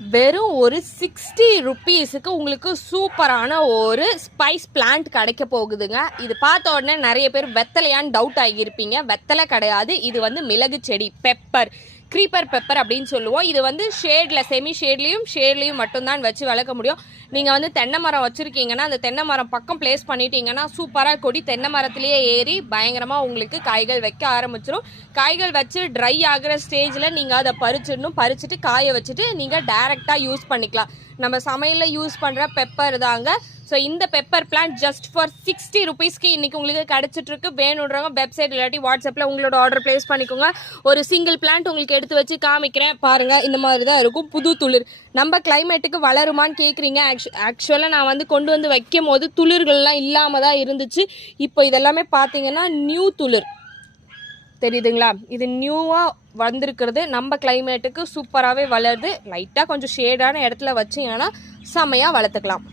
வெறும் ஒரு 60 ருபீஸுக்கு உங்களுக்கு சூப்பரான ஒரு ஸ்பைஸ் பிளான்ட் கிடைக்க போகுதுங்க. இது பார்த்த உடனே நிறைய பேர் வெத்தலையான்னு டவுட் ஆகியிருப்பீங்க. வெத்தலை கிடையாது, இது வந்து மிளகு செடி, பெப்பர், க்ரீப்பர் பெப்பர் அப்படின்னு சொல்லுவோம். இது வந்து ஷேடில், செமி ஷேட்லேயும் மட்டும்தான் வச்சு வளர்க்க முடியும். நீங்கள் வந்து தென்னை மரம் வச்சுருக்கீங்கன்னா அந்த தென்னை மரம் பக்கம் பிளேஸ் பண்ணிட்டீங்கன்னா சூப்பராக கொடி தென்னை மரத்துலேயே ஏறி பயங்கரமாக உங்களுக்கு காய்கள் வைக்க ஆரம்பிச்சிடும். காய்கள் வச்சு ட்ரை ஆகிற ஸ்டேஜில் நீங்கள் அதை பறிச்சுட்டு காய வச்சுட்டு நீங்கள் டைரெக்டாக யூஸ் பண்ணிக்கலாம். நம்ம சமையலில் யூஸ் பண்ணுற பெப்பர் தாங்க. ஸோ இந்த பெப்பர் பிளான்ட் ஜஸ்ட் ஃபார் 60 ருபீஸ்க்கு இன்றைக்கி உங்களுக்கு கிடச்சிட்ருக்கு. வேணுன்றவங்க வெப்சைட் இல்லாட்டி வாட்ஸ்அப்பில் உங்களோட ஆர்டர் ப்ளேஸ் பண்ணிக்கோங்க. ஒரு சிங்கிள் பிளான்ட் உங்களுக்கு எடுத்து வச்சு காமிக்கிறேன் பாருங்கள். இந்த மாதிரி தான் இருக்கும். புது துளிர் நம்ம கிளைமேட்டுக்கு வளருமான்னு கேட்குறீங்க. ஆக்சுவலாக நான் வந்து கொண்டு வந்து வைக்கும் போது துளிர்கள்லாம் இல்லாமல் தான் இருந்துச்சு. இப்போ இதெல்லாமே பார்த்தீங்கன்னா நியூ துளிர் தெரியுதுங்களா? இது நியூவாக வந்திருக்கிறது. நம்ம கிளைமேட்டுக்கு சூப்பராகவே வளருது. லைட்டாக கொஞ்சம் ஷேடான இடத்துல வச்சிங்கன்னா செம்மையாக வளர்த்துக்கலாம்.